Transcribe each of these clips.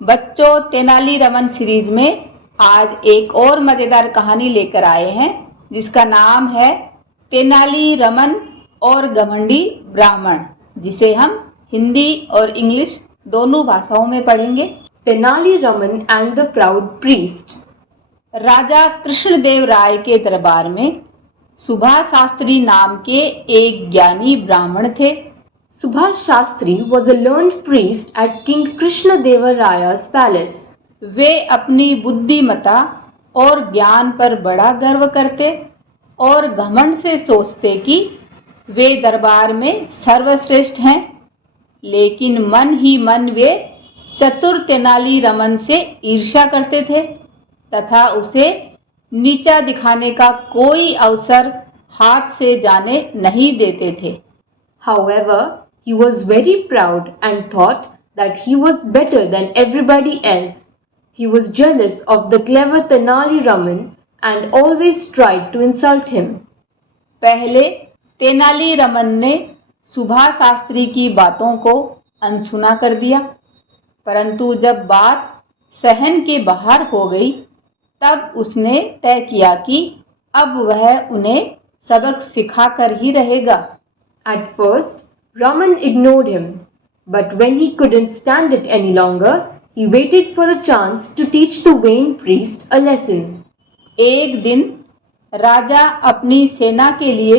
बच्चों, तेनालीरामन सीरीज में आज एक और मजेदार कहानी लेकर आए हैं जिसका नाम है तेनालीरामन और घमंडी ब्राह्मण, जिसे हम हिंदी और इंग्लिश दोनों भाषाओं में पढ़ेंगे। Tenaliraman and the proud priest. राजा कृष्णदेव राय के दरबार में सुभाष शास्त्री नाम के एक ज्ञानी ब्राह्मण थे। Subhash Shastri was a learned priest at King Krishnadevaraya's palace. वे अपनी बुद्धिमता और ज्ञान पर बड़ा गर्व करते और घमंड से सोचते कि वे दरबार में सर्वश्रेष्ठ हैं, लेकिन मन ही मन वे चतुर तेनालीरामन से ईर्ष्या करते थे तथा उसे नीचा दिखाने का कोई अवसर हाथ से जाने नहीं देते थे। However, he was very proud and thought that he was better than everybody else. He was jealous of the clever Tenali-Raman and always tried to insult him. पहले तेनालीरामन ने सुभाष शास्त्री की बातों को अनसुना कर दिया, परंतु जब बात सहन के बाहर हो गई तब उसने तय किया कि अब वह उन्हें सबक सिखाकर ही रहेगा। At first, Raman ignored him, but when he couldn't stand it any longer, he waited for a chance to teach the vain priest a lesson. एक दिन राजा अपनी सेना के लिए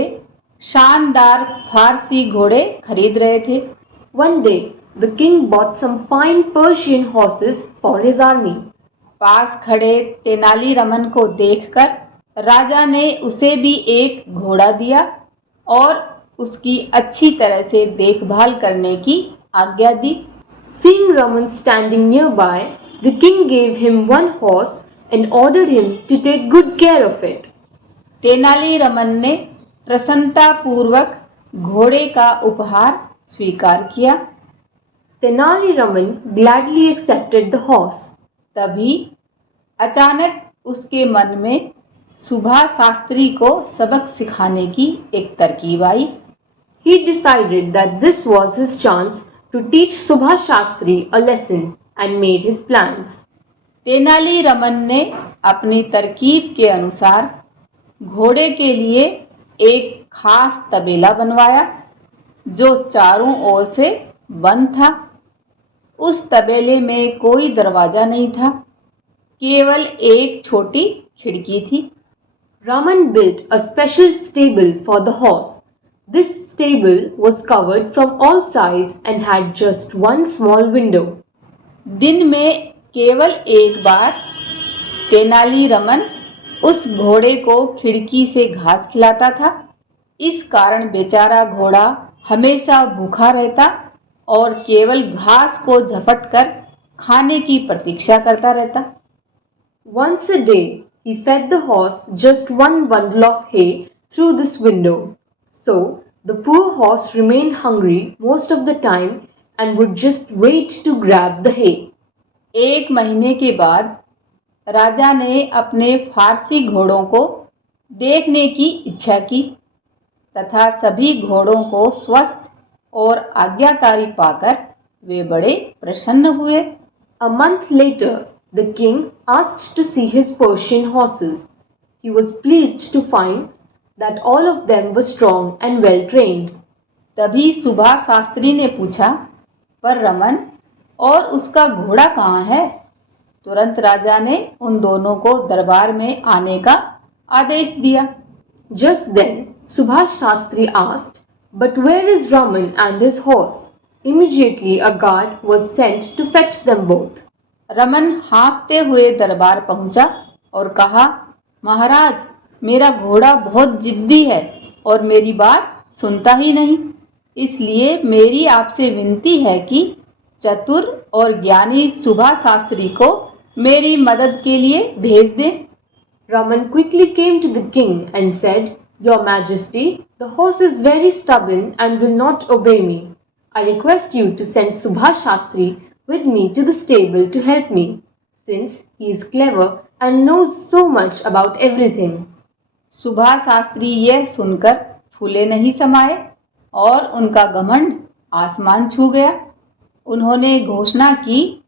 शानदार फारसी घोड़े खरीद रहे थे। One day, the king bought some fine Persian horses for his army. पास खड़े तेनालीरामन को देखकर राजा ने उसे भी एक घोड़ा दिया और उसकी अच्छी तरह से देखभाल करने की आज्ञा दी। Seeing Raman standing nearby, the king gave him one horse and ordered him to take good care of it. Tenali Raman ने प्रसन्नतापूर्वक घोड़े का उपहार स्वीकार किया। Tenali-Raman gladly accepted the horse. तभी अचानक उसके मन में सुभाष शास्त्री को सबक सिखाने की एक तरकीब आई। He decided that this was his chance to teach Subhash Shastri a lesson and made his plans. Tenali Raman ने अपनी तरकीब के अनुसार घोड़े के लिए एक खास तबेला बनवाया जो चारों ओर से बंद था। उस तबेले में कोई दरवाजा नहीं था, केवल एक छोटी खिड़की थी। Raman built a special stable for the horse. This stable was covered from all sides and had just one small window. दिन में केवल एक बार तेनालीरामन उस घोड़े को खिड़की से घास खिलाता था। इस कारण बेचारा घोड़ा हमेशा भूखा रहता और केवल घास को झपटकर खाने की प्रतीक्षा करता रहता। Once a day, he fed the horse just one bundle of hay through this window. So, the poor horse remained hungry most of the time and would just wait to grab the hay. एक महीने के बाद राजा ने अपने फारसी घोड़ों को देखने की इच्छा की तथा सभी घोड़ों को स्वस्थ और आज्ञाकारी पाकर वे बड़े प्रसन्न हुए। A month later, the king asked to see his Persian horses. He was pleased to find that all of them were strong and well trained. तभी सुभाष शास्त्री ने पूछा, पर रमन और उसका घोड़ा कहाँ है? तुरंत राजा ने उन दोनों को दरबार में आने का आदेश दिया। Just then, Subhash Shastri asked, "But where is Raman and his horse?" Immediately, a guard was sent to fetch them both. Raman हाँफते हुए दरबार पहुंचा और कहा, महाराज, मेरा घोड़ा बहुत जिद्दी है और मेरी बात सुनता ही नहीं, इसलिए मेरी आपसे विनती है कि चतुर और ज्ञानी सुभाष शास्त्री को मेरी मदद के लिए भेज दें। Raman quickly came to the king and said, "Your Majesty, the horse is very stubborn and will not obey me. I request you to send Subhash Shastri with me to the stable to help me, since he is clever and knows so much about everything." Subhash Shastri यह सुनकर फूले नहीं समाये और उनका घमंड आसमान छू गया। उन्होंने घोषणा की,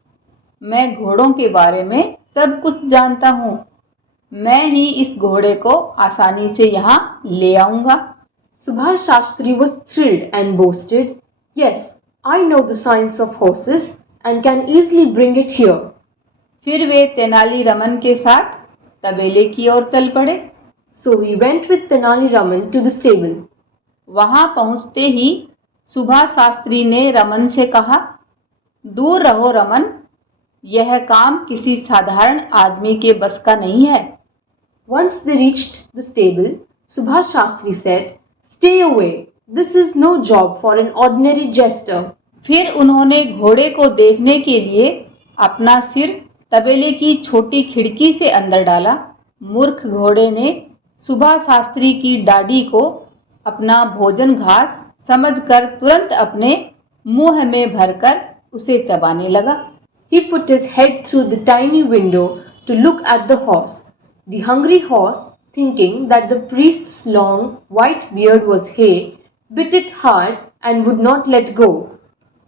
मैं घोड़ों के बारे में सब कुछ जानता हूँ। मैं ही इस घोड़े को आसानी से यहाँ ले आऊंगा। Subhash Shastri was thrilled and boasted, "Yes, I know the science of horses and can easily bring it here." फिर वे तेनाली रमन के साथ तबेले की ओर चल पड़े। So he went with Tenali Raman to the stable. वहां पहुंचते ही सुभाष शास्त्री ने रमन से कहा, दूर रहो रमन, यह काम किसी साधारण आदमी के बस का नहीं है। Once they reached the stable, Subhash Shastri said, "Stay away. This is no job for an ordinary jester." फिर उन्होंने घोड़े को देखने के लिए अपना सिर तबेले की छोटी खिड़की से अंदर डाला। मूर्ख घोड़े ने सुभाष शास्त्री की डाढ़ी को अपना भोजन घास समझकर तुरंत अपने मुंह में भरकर उसे चबाने लगा। He put his head through the tiny window to look at the horse. The hungry horse, thinking that the priest's long white beard was hay, bit it hard and would not let go.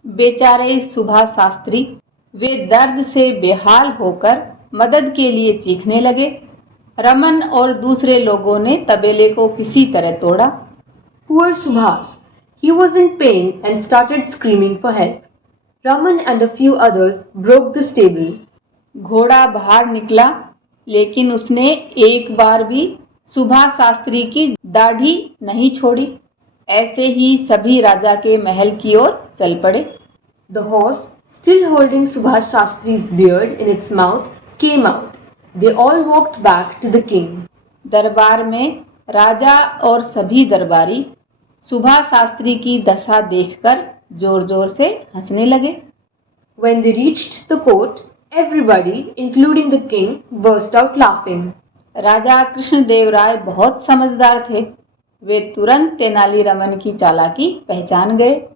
बेचारे सुभाष शास्त्री, वे दर्द से बेहाल होकर मदद के लिए चीखने लगे। रमन और दूसरे लोगों ने तबेले को किसी तरह तोड़ा। Poor Subhash! He was in pain and started screaming for help. Raman and a few others broke the stable. घोड़ा बाहर निकला, लेकिन उसने एक बार भी सुभाष शास्त्री की दाढ़ी नहीं छोड़ी। ऐसे ही सभी राजा के महल की ओर चल पड़े। The horse, still holding Subhash Shastri's beard in its mouth, came out. They all walked back to the king. दरबार में राजा और सभी दरबारी सुभाष शास्त्री की दशा देखकर जोर-जोर से हंसने लगे। When they reached the court, everybody, including the king, burst out laughing. राजा कृष्णदेव राय बहुत समझदार थे। वे तुरंत तेनाली रमन की चालाकी पहचान गए।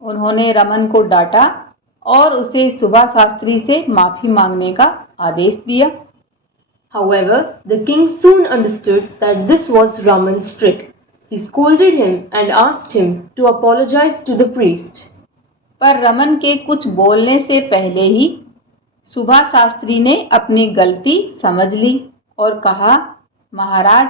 उन्होंने रमन को डांटा और उसे सुभाष शास्त्री से माफी मांगने का आदेश दिया। However, the king soon understood that this was Raman's trick. He scolded him and asked him to apologize to the priest. पर रमन के कुछ बोलने से पहले ही सुभाष शास्त्री ने अपनी गलती समझ ली और कहा, महाराज,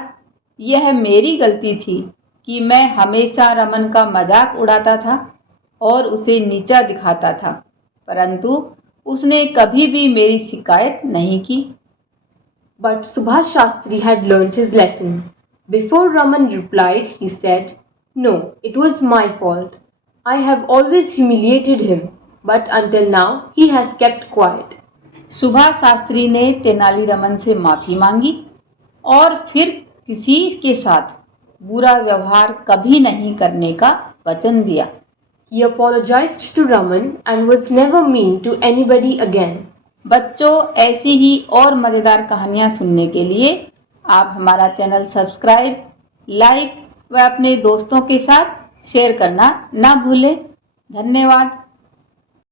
यह मेरी गलती थी कि मैं हमेशा रमन का मजाक उड़ाता था और उसे नीचा दिखाता था, परंतु उसने कभी भी मेरी शिकायत नहीं की। But Subhash Shastri had learnt his lesson. Before Raman replied, he said, "No, it was my fault. I have always humiliated him, but until now he has kept quiet." Subhash Shastri ने तेनाली रमन से माफी मांगी और फिर किसी के साथ बुरा व्यवहार कभी नहीं करने का वचन दिया। He apologized to Raman and was never mean to anybody again. बच्चों, ऐसी ही और मज़ेदार कहानियाँ सुनने के लिए आप हमारा चैनल सब्सक्राइब, लाइक व अपने दोस्तों के साथ शेयर करना ना भूलें। धन्यवाद।